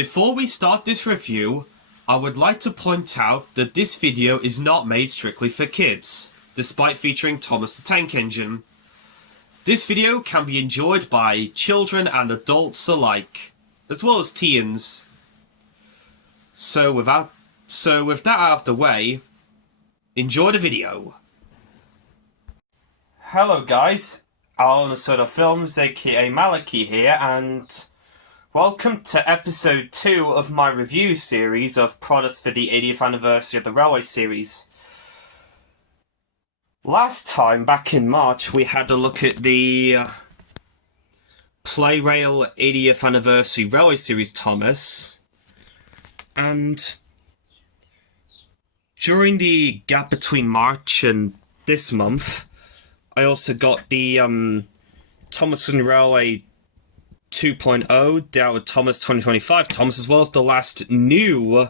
Before we start this review, I would like to point out that this video is not made strictly for kids, despite featuring Thomas the Tank Engine. This video can be enjoyed by children and adults alike, as well as teens. So with that out of the way, enjoy the video. Hello guys, Alan of Films, aka Maliki here, and welcome to episode 2 of my review series of products for the 80th anniversary of the Railway series. Last time, back in March, we had a look at the Plarail 80th anniversary Railway series Thomas, and during the gap between March and this month, I also got the Thomas and Railway 2.0 Doubt with Thomas 2025 Thomas, as well as the last new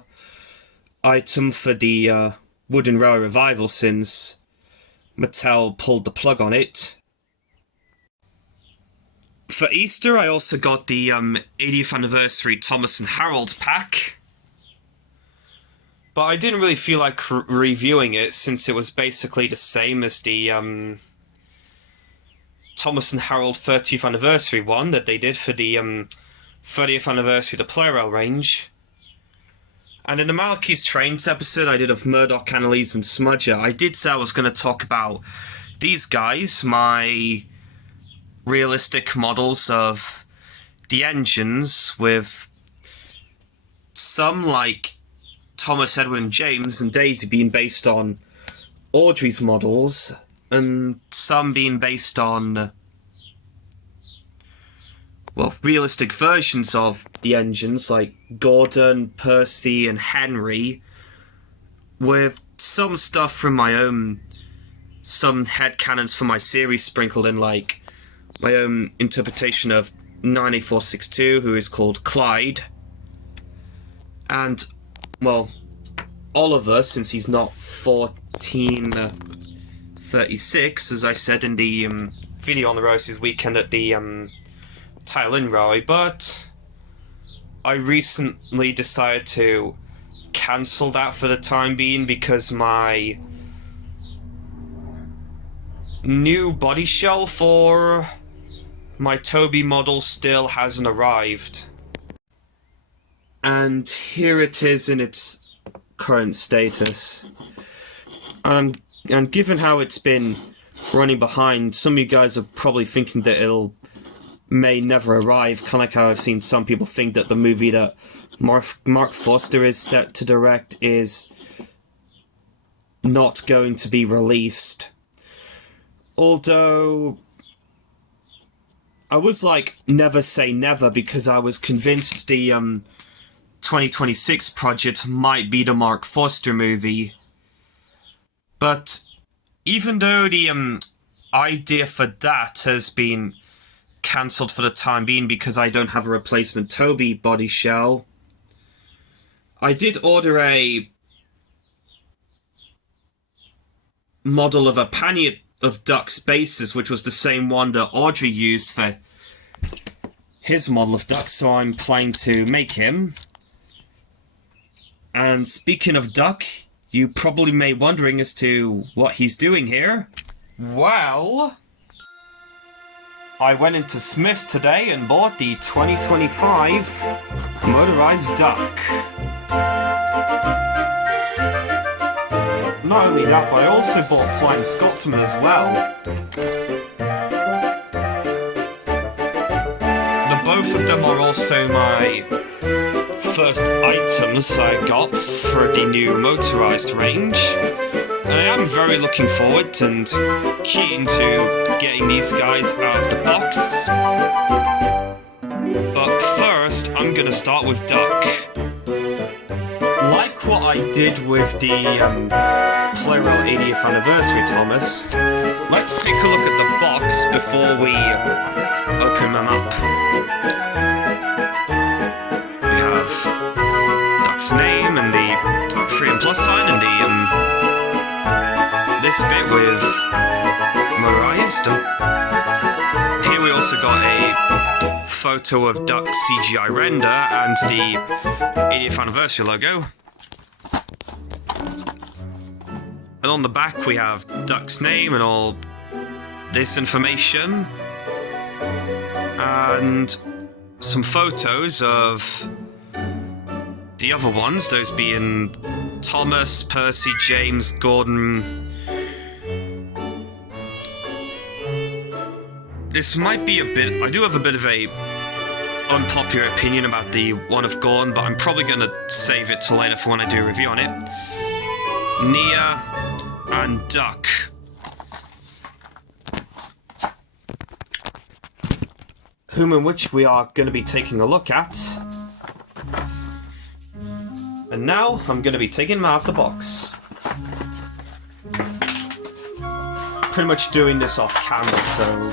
item for the Wooden Railway revival since Mattel pulled the plug on it. For Easter, I also got the 80th anniversary Thomas and Harold pack, but I didn't really feel like reviewing it since it was basically the same as the Thomas and Harold 30th anniversary one that they did for the 30th anniversary of the Plarail range. And in the Maliki's Trains episode I did of Murdoch, Annalise and Smudger, I did say I was going to talk about these guys, my realistic models of the engines, with some like Thomas, Edwin and James and Daisy being based on Audrey's models, and some being based on, well, realistic versions of the engines, like Gordon, Percy, and Henry, with some stuff from my own, some headcanons for my series sprinkled in, like my own interpretation of 98462, who is called Clyde, and, well, Oliver, since he's not 1436, as I said in the video on the Roses weekend at the Thailand Railway, but I recently decided to cancel that for the time being because my new body shell for my Toby model still hasn't arrived. And here it is in its current status. And given how it's been running behind, some of you guys are probably thinking that may never arrive, kind of like how I've seen some people think that the movie that Mark Foster is set to direct is not going to be released. Although I was like, never say never, because I was convinced the 2026 project might be the Mark Foster movie. But even though the idea for that has been cancelled for the time being because I don't have a replacement Toby body shell, I did order a model of a pannier of Duck's bases, which was the same one that Audrey used for his model of Duck, so I'm planning to make him. And speaking of Duck, you probably may be wondering as to what he's doing here. Well, I went into Smith's today and bought the 2025 Motorized Duck. Not only that, but I also bought Flying Scotsman as well. Both of them are also my first items I got for the new Motorized range, and I am very looking forward and keen to getting these guys out of the box. But first, I'm gonna start with Duck. Like what I did with the Plarail 80th anniversary Thomas, let's take a look at the box before we open them up. We have Duck's name and the 3 and plus sign and the this bit with Motorized. Here we also got a photo of Duck CGI render and the 80th anniversary logo. And on the back we have Duck's name and all this information. And some photos of the other ones, those being Thomas, Percy, James, Gordon. This might be a bit... I do have a bit of a unpopular opinion about the one of Gordon, but I'm probably going to save it till later for when I do a review on it. Nia and Duck. Whom and which we are going to be taking a look at. And now I'm going to be taking them out of the box. Pretty much doing this off camera, so...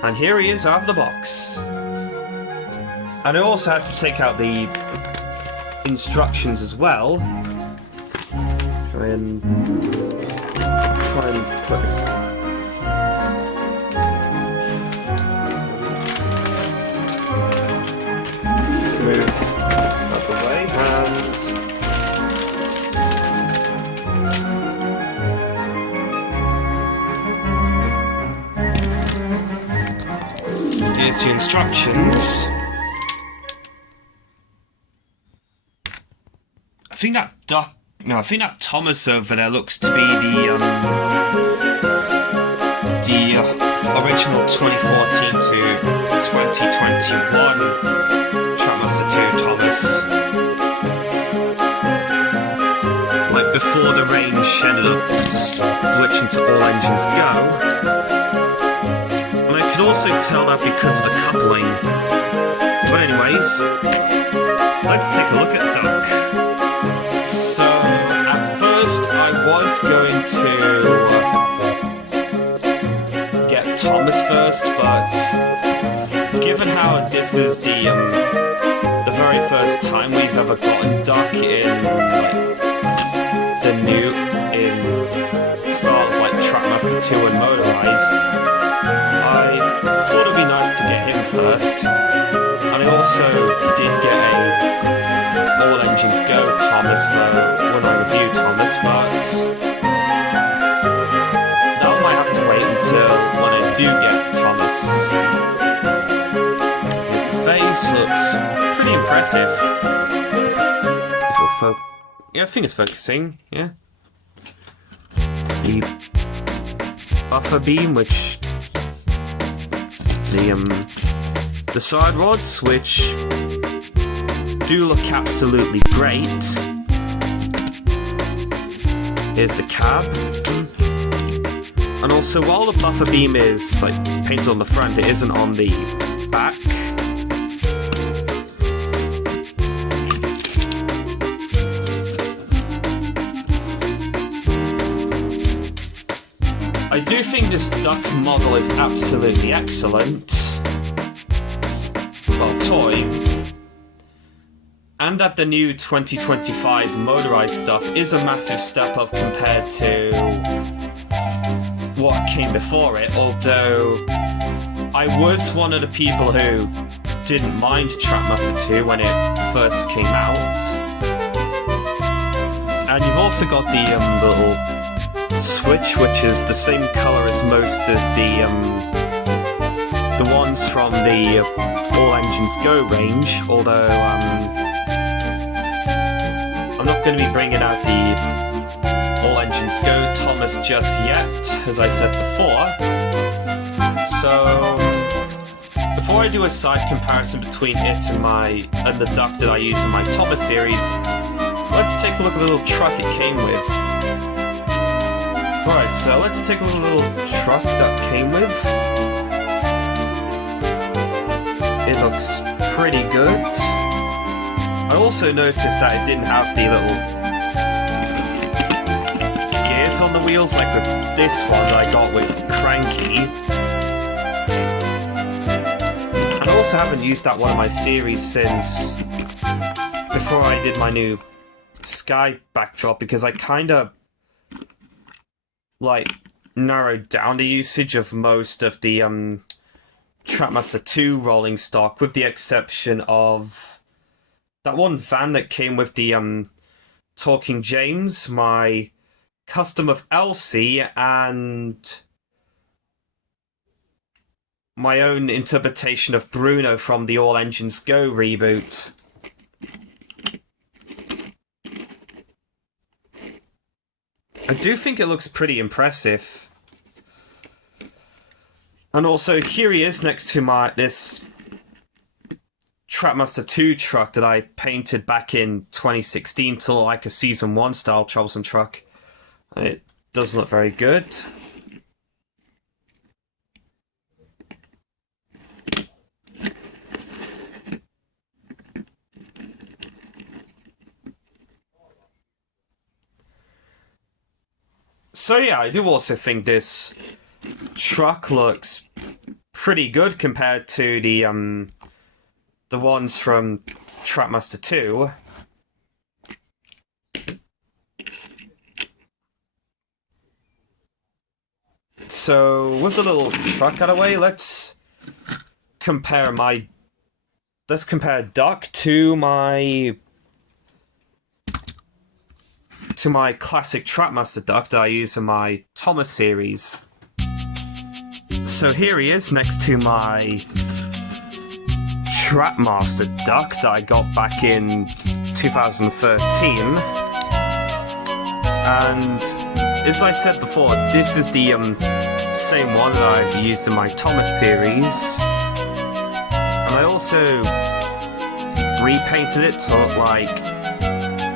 And here he is out of the box. And I also had to take out the instructions as well. Try and put this. Move out the way here's the instructions. I think that Duck... No, I think that Thomas over there looks to be the original 2014 to 2021 Trackmaster 2 Thomas. Like before the range ended up switching to all engines go. And I could also tell that because of the coupling. But anyways, let's take a look at Duck. So, at first I was going to get Thomas first, but given how this is the very first time we've ever gotten Duck in the new style of Trackmaster 2 and Motorized, I thought it'd be nice to get him first. And I also did get a All Engines Go Thomas when I reviewed Thomas, but that might have to wait until when I do get Thomas. Here's the face, looks pretty impressive. Yeah, I think it's focusing, yeah. The buffer beam, which the side rods, which do look absolutely great. Here's the cab. And also, while the buffer beam is painted on the front, it isn't on the back. I do think this Duck model is absolutely excellent. Well, toy. And that the new 2025 Motorized stuff is a massive step up compared to what came before it, although I was one of the people who didn't mind Trackmaster 2 when it first came out. And you've also got the little switch, which is the same colour as most of the ones from the All Engines Go range, although I'm not going to be bringing out the All Engines Go Thomas just yet, as I said before. So before I do a side comparison between it and the Duck that I use in my Thomas series, let's take a look at the little truck it came with. Right, so let's take a look at the little truck that came with. It looks pretty good. I also noticed that it didn't have the little gears on the wheels like with this one that I got with Cranky. And I also haven't used that one in my series since before I did my new sky backdrop because I kind of like narrowed down the usage of most of the Trackmaster 2 rolling stock, with the exception of that one van that came with the Talking James, my custom of Elsie, and my own interpretation of Bruno from the All Engines Go reboot. I do think it looks pretty impressive. And also, here he is next to this Trackmaster 2 truck that I painted back in 2016 to look like a Season 1 style troublesome truck. And it does look very good. So yeah, I do also think this truck looks pretty good compared to the ones from Trackmaster 2. So with the little truck out of the way, let's compare Duck to my classic Trackmaster Duck that I use in my Thomas series. So here he is next to my Trackmaster Duck that I got back in 2013. And as I said before, this is the same one that I've used in my Thomas series. And I also repainted it to look like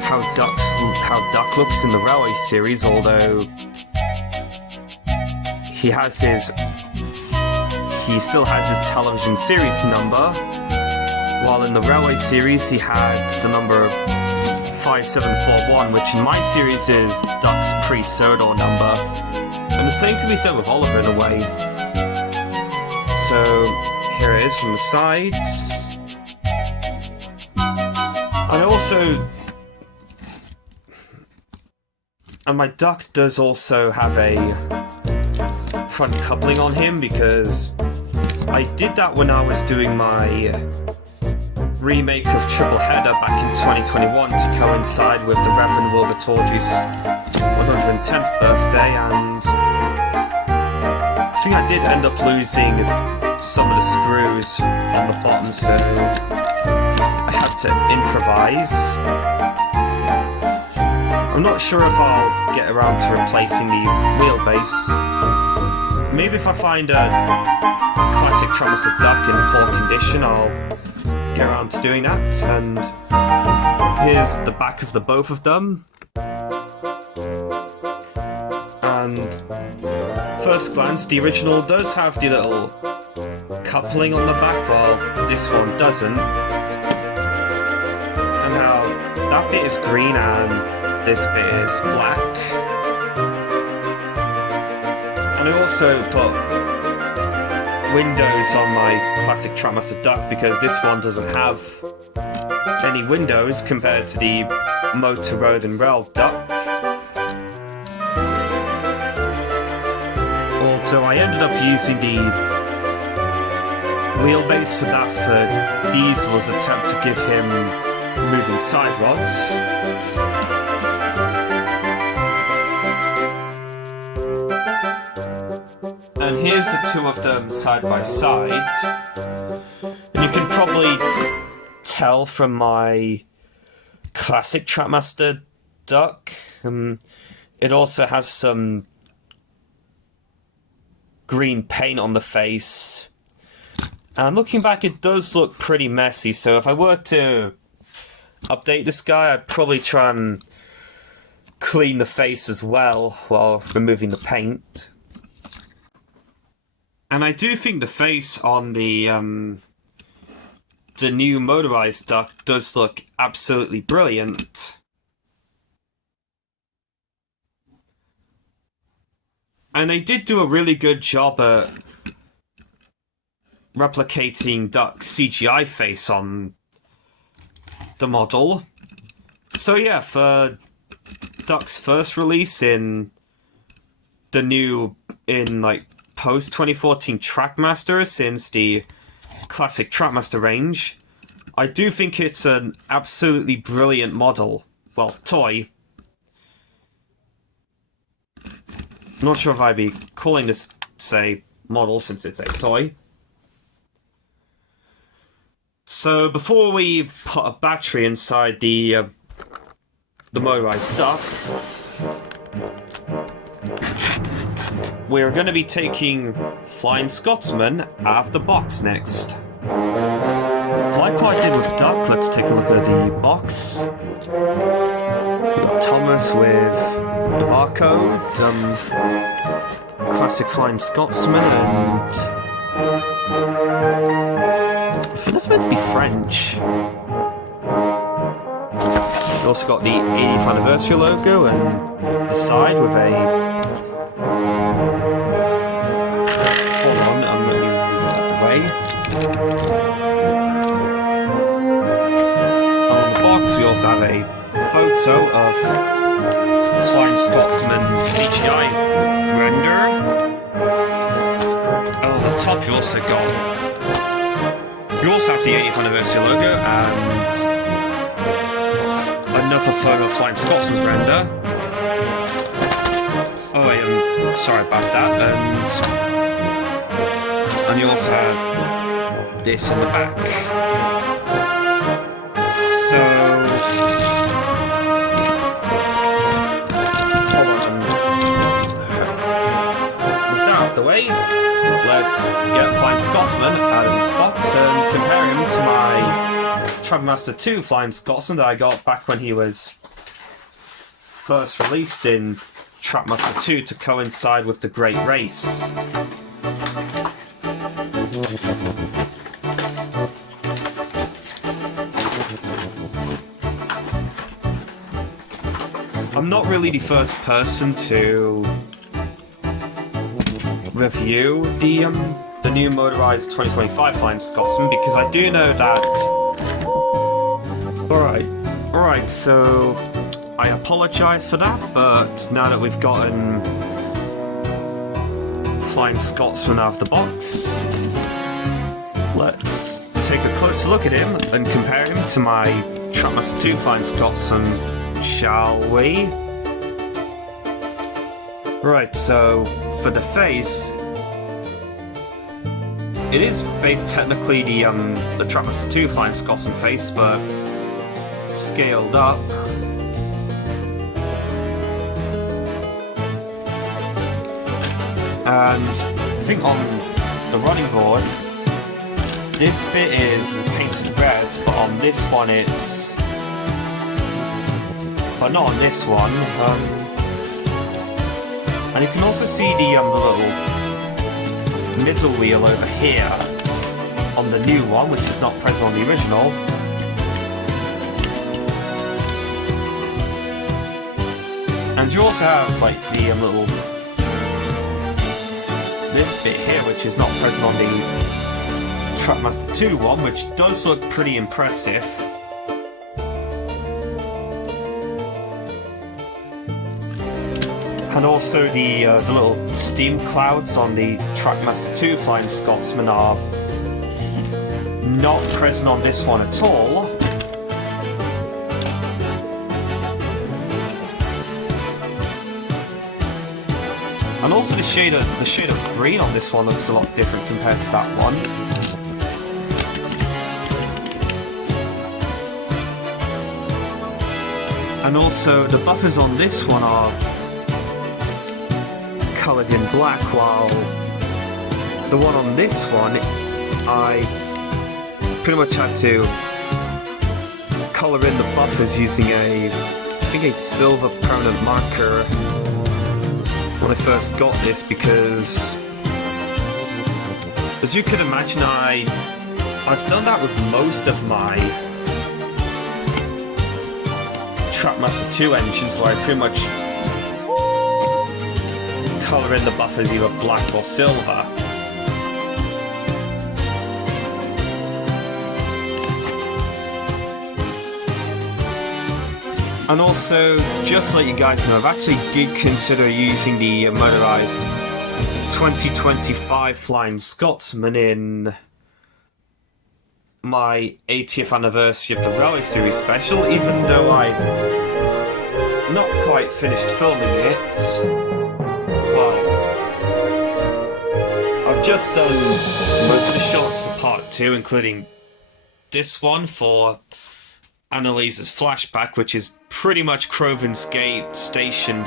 how Duck looks in the Railway series, although he still has his television series number, while in the Railway series he had the number 5741, which in my series is Duck's pre-Sodor number. And the same can be said with Oliver in a way. So here it is from the sides. And my Duck does also have a front coupling on him, because I did that when I was doing my remake of Triple Header back in 2021 to coincide with the Reverend Wilbur Tawdry's 110th birthday, and I think I did end up losing some of the screws on the bottom, so I had to improvise. I'm not sure if I'll get around to replacing the wheelbase. Maybe if I find a classic Trackmaster Duck in poor condition, I'll get around to doing that. And here's the back of both of them. And first glance, the original does have the little coupling on the back, while this one doesn't. And how that bit is green and this bit is black. And I also put windows on my classic Trackmaster Duck because this one doesn't have any windows compared to the Motor Road and Rail Duck. Although I ended up using the wheelbase for that for Diesel as an attempt to give him moving side rods. And here's the two of them side by side. And you can probably tell from my classic Trackmaster Duck, it also has some green paint on the face. And looking back, it does look pretty messy, so if I were to update this guy, I'd probably try and clean the face as well while removing the paint. And I do think the face on the new Motorized Duck does look absolutely brilliant. And they did do a really good job at replicating Duck's CGI face on the model. So yeah, for Duck's first release in the new, like, post-2014 Trackmaster since the classic Trackmaster range, I do think it's an absolutely brilliant model. Well, toy. I'm not sure if I'd be calling this, say, model since it's a toy. So before we put a battery inside the motorized Duck, we're going to be taking Flying Scotsman out of the box next. Like what I did with Duck, let's take a look at the box. We've got Thomas with the barcode, classic Flying Scotsman, and I think that's meant to be French. We've also got the 80th anniversary logo and the side with a... Hold on, I'm going to move that away. On the box we also have a photo of Flying Scotsman's CGI render. And on the top you also got... You also have the 80th anniversary logo and another photo of Flying Scotsman's render. Oh, I am sorry about that. And you also have this on the back. So, hold on. With that out of the way, let's get Flying Scotsman out of this box and compare him to my Trackmaster 2 Flying Scotsman that I got back when he was first released in Trackmaster 2 to coincide with the Great Race. I'm not really the first person to review the new Motorized 2025 Flying Scotsman because I do know that... Alright, so I apologise for that, but now that we've gotten Flying Scotsman out of the box, let's take a closer look at him and compare him to my Trackmaster 2 Flying Scotsman, shall we? Right, so for the face, it is technically the Trackmaster 2 Flying Scotsman face, but scaled up. And I think on the running board, this bit is painted red, but on this one it's... But not on this one. And you can also see the little middle wheel over here on the new one, which is not present on the original. And you also have like the little... this bit here, which is not present on the Trackmaster 2 one, which does look pretty impressive. And also the little steam clouds on the Trackmaster 2 Flying Scotsman are not present on this one at all. And also the shade of green on this one looks a lot different compared to that one. And also the buffers on this one are coloured in black, while the one on this one I pretty much had to colour in the buffers using I think a silver permanent marker when I first got this, because as you can imagine I've done that with most of my Trackmaster 2 engines, where I pretty much colour in the buffers either black or silver. And also, just to let you guys know, I've actually did consider using the Motorized 2025 Flying Scotsman in my 80th anniversary of the Railway Series special, even though I've not quite finished filming it. Well, I've just done most of the shots for part 2, including this one for Annalise's flashback, which is pretty much Crovan's Gate Station,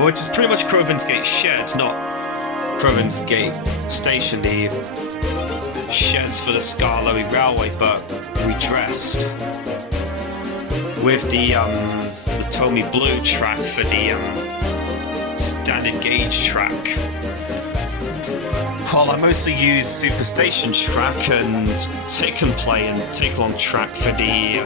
which is pretty much Crovan's Gate shed, not Crovan's Gate Station, the sheds for the Scarlowy Railway, but redressed. With the Tommy Blue track for the standard gauge track. Well, I mostly use Superstation track and Take and Play and Take Along track for the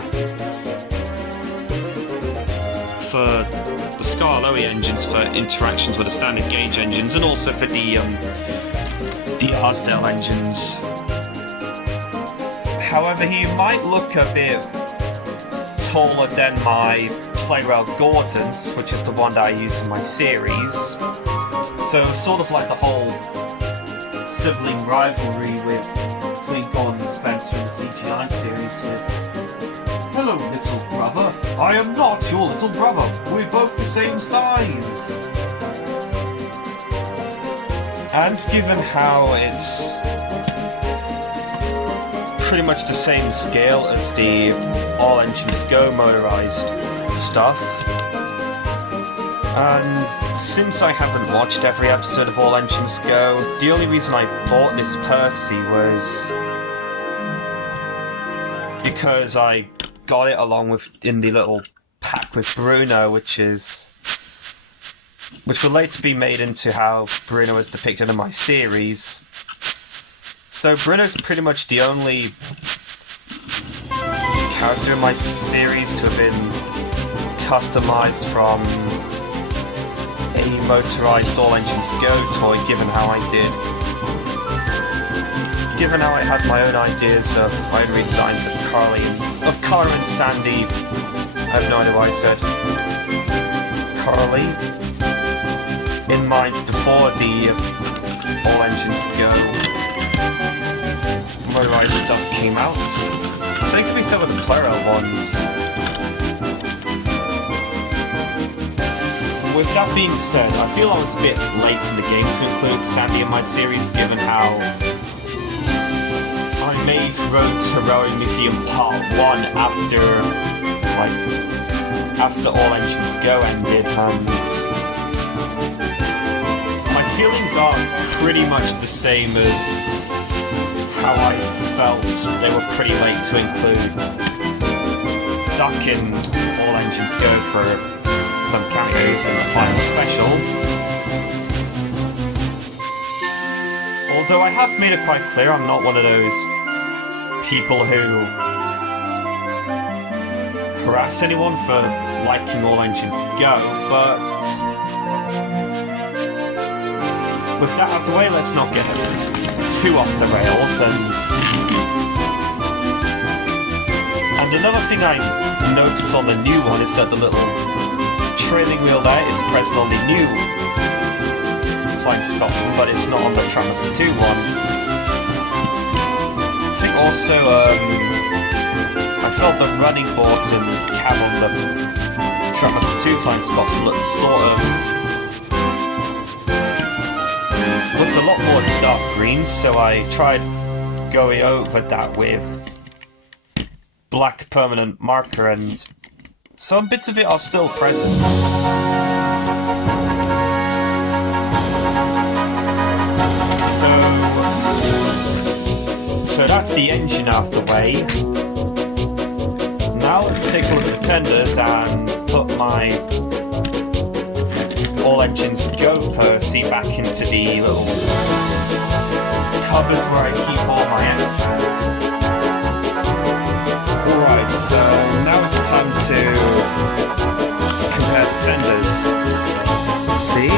Scarlowy engines for interactions with the standard gauge engines, and also for the Arsdale engines. However, he might look a bit taller than my Plarail Gordon's, which is the one that I use in my series. So, sort of like the whole sibling rivalry between Gordon and Spencer in the CGI series with, "Hello, little brother. I am not your little brother. We're both the same size." And given how it's pretty much the same scale as the All Engines Go motorized stuff, and since I haven't watched every episode of All Engines Go, the only reason I bought this Percy was because I got it along with in the little pack with Bruno, which will later be made into how Bruno is depicted in my series. So Bruno's pretty much the only character in my series to have been customized from a motorized All Engines Go toy, given how I did. Given how I had my own ideas of my own redesigns of Carla and Sandy. I have no idea why I said Carly in mind before the All Engines Go motorized stuff came out. Same can be said with the Plarail ones. With that being said, I feel I was a bit late in the game to include Sandy in my series, given how I made Road to Railway Museum Part 1 after All Engines Go ended, and my feelings are pretty much the same as how I felt they were pretty late to include Duck in All Engines Go for some cameos in the final special. Although I have made it quite clear I'm not one of those people who harass anyone for liking All Engines Go, but with that out of the way, let's not get too off the rails. And another thing I noticed on the new one is that the little trailing wheel there is present on the new Flying Scotsman, but it's not on the Trackmaster 2 one. I think also I felt the running board and cab on the Trackmaster 2 Flying Scotsman looked a lot more dark green, so I tried going over that with black permanent marker, and some bits of it are still present. So that's the engine out of the way. Now let's take a look at the tenders and put my All Engines Go Percy back into the little cupboards where I keep all my extras. Alright, so now it's time to compare the tenders. See,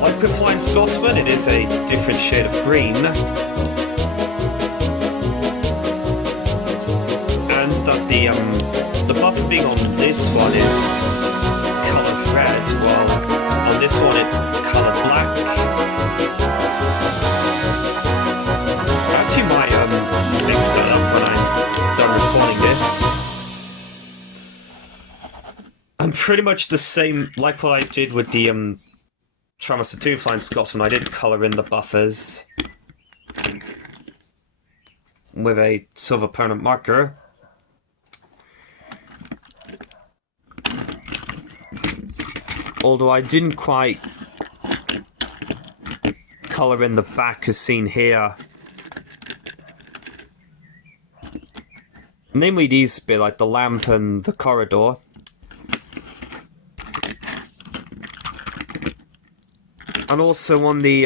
like with Flying Scotsman, it is a different shade of green. noticed that the buffer being on this one is coloured red, while on this one it's coloured black. I actually might fix that up when I'm done recording this. And pretty much the same, like what I did with the Thomas the 2 Flying Scotsman, I did colour in the buffers with a silver permanent marker. Although I didn't quite colour in the back as seen here. Namely these bit, like the lamp and the corridor. And also on the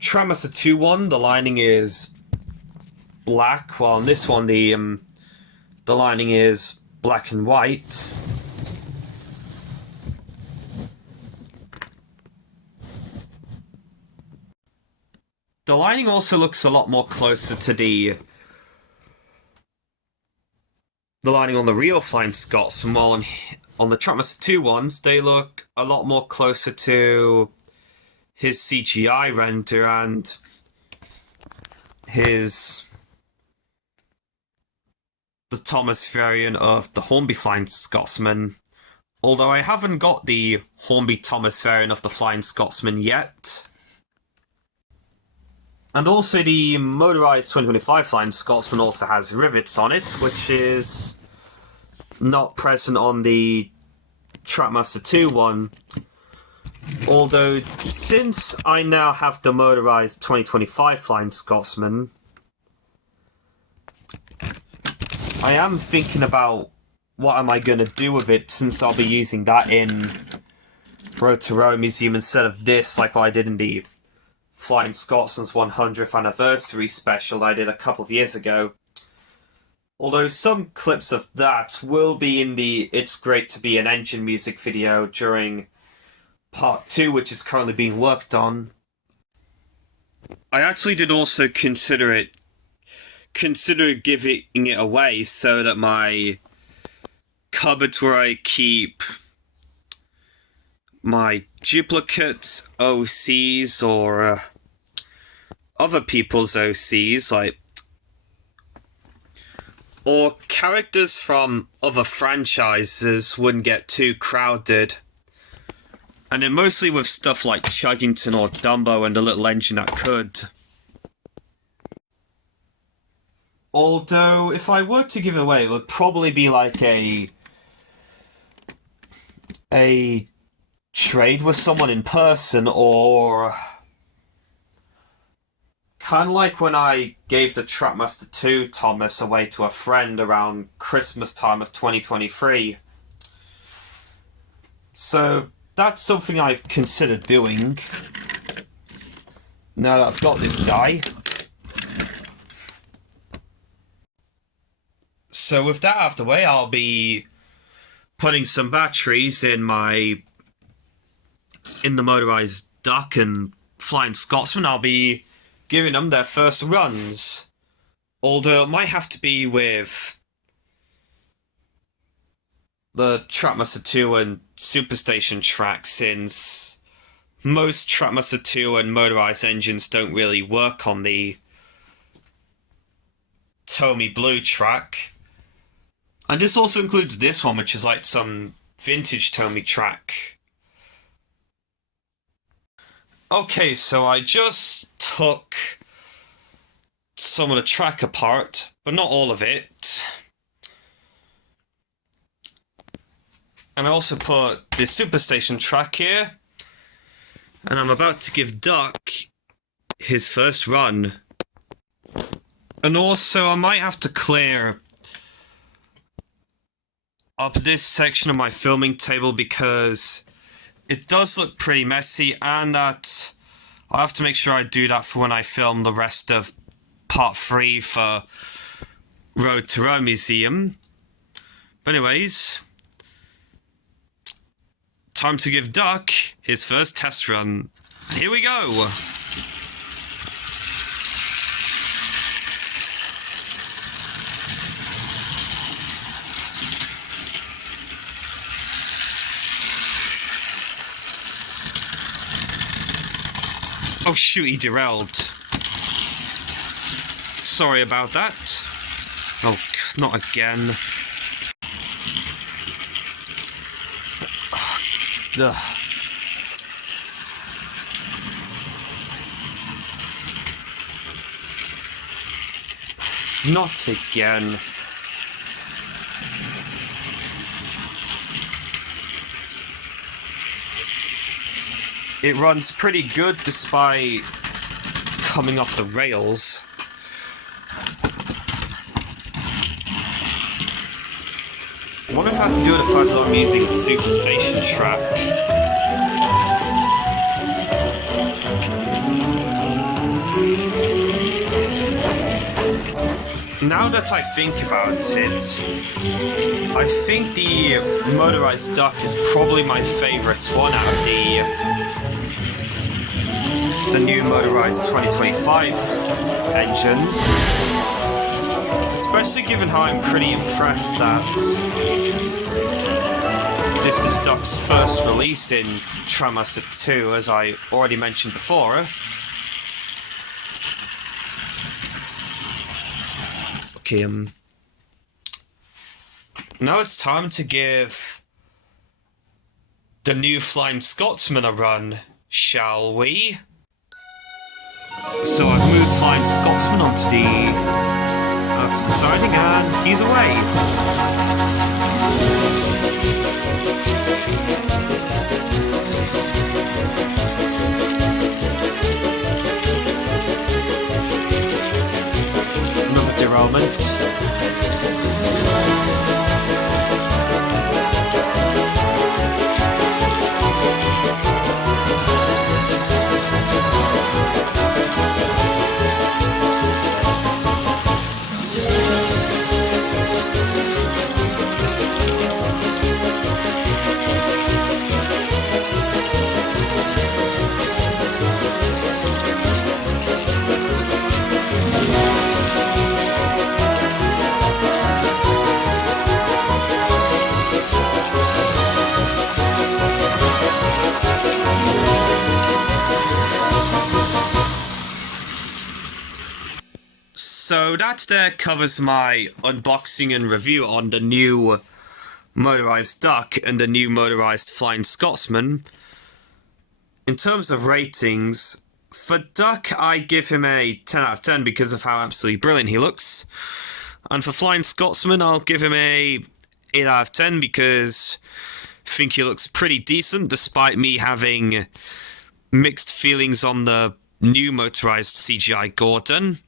Trammaster 2 one, the lining is black, while on this one the lining is black and white. The lining also looks a lot more closer to the lining on the real Flying Scotsman, while on the Trammaster 2 ones, they look a lot more closer to his CGI render and the Thomas variant of the Hornby Flying Scotsman. Although I haven't got the Hornby Thomas variant of the Flying Scotsman yet. And also the Motorized 2025 Flying Scotsman also has rivets on it, which is not present on the Trackmaster 2 one. Although, since I now have the Motorized 2025 Flying Scotsman, I am thinking about what am I going to do with it, since I'll be using that in Road to Rome Museum instead of this, like what I did in the Flying Scotsman's 100th anniversary special that I did a couple of years ago. Although some clips of that will be in the It's Great to Be an Engine music video during Part 2, which is currently being worked on. I actually did also consider giving it away so that my cupboards where I keep my duplicates, OCs, or other people's OCs, like, or characters from other franchises wouldn't get too crowded. And then mostly with stuff like Chuggington or Dumbo and the little engine that could. Although, if I were to give it away, it would probably be like a trade with someone in person, or kind of like when I gave the Trackmaster 2 Thomas away to a friend around Christmas time of 2023. So that's something I've considered doing now that I've got this guy. So with that out of the way, I'll be putting some batteries in the Motorized Duck and Flying Scotsman. I'll be giving them their first runs. Although it might have to be with the Trackmaster 2 and Superstation track, since most Trackmaster 2 and Motorized engines don't really work on the Tomy Blue track. And this also includes this one, which is like some vintage Tomy track. Okay, so I just took some of the track apart, but not all of it. And I also put the Superstation track here. And I'm about to give Duck his first run. And also I might have to clear up this section of my filming table because it does look pretty messy, and that I'll have to make sure I do that for when I film the rest of Part 3 for Road to Rome Museum. But anyways, time to give Duck his first test run. Here we go! Oh shoot, he derailed. Sorry about that. Oh, not again. Ugh. Not again. It runs pretty good despite coming off the rails. I wonder if I have to do it if I'm using Superstation track. Now that I think about it, I think the Motorized Duck is probably my favourite one out of the new Motorized 2025 engines. Especially given how I'm pretty impressed that this is Duck's first release in Thomas 2, as I already mentioned before. Okay, now it's time to give the new Flying Scotsman a run, shall we? So I've moved Flying Scotsman onto the siding, and he's away. Another derailment. So that there covers my unboxing and review on the new Motorized Duck and the new Motorized Flying Scotsman. In terms of ratings, for Duck I give him a 10 out of 10 because of how absolutely brilliant he looks. And for Flying Scotsman I'll give him a 8 out of 10 because I think he looks pretty decent despite me having mixed feelings on the new Motorized CGI Gordon.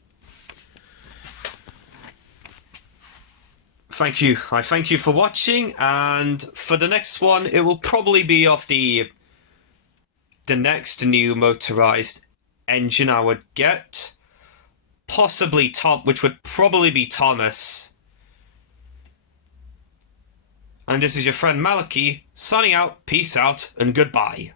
Thank you. I thank you for watching, and for the next one, it will probably be of the next new Motorized engine I would get. Possibly which would probably be Thomas. And this is your friend Malachi, signing out, peace out, and goodbye.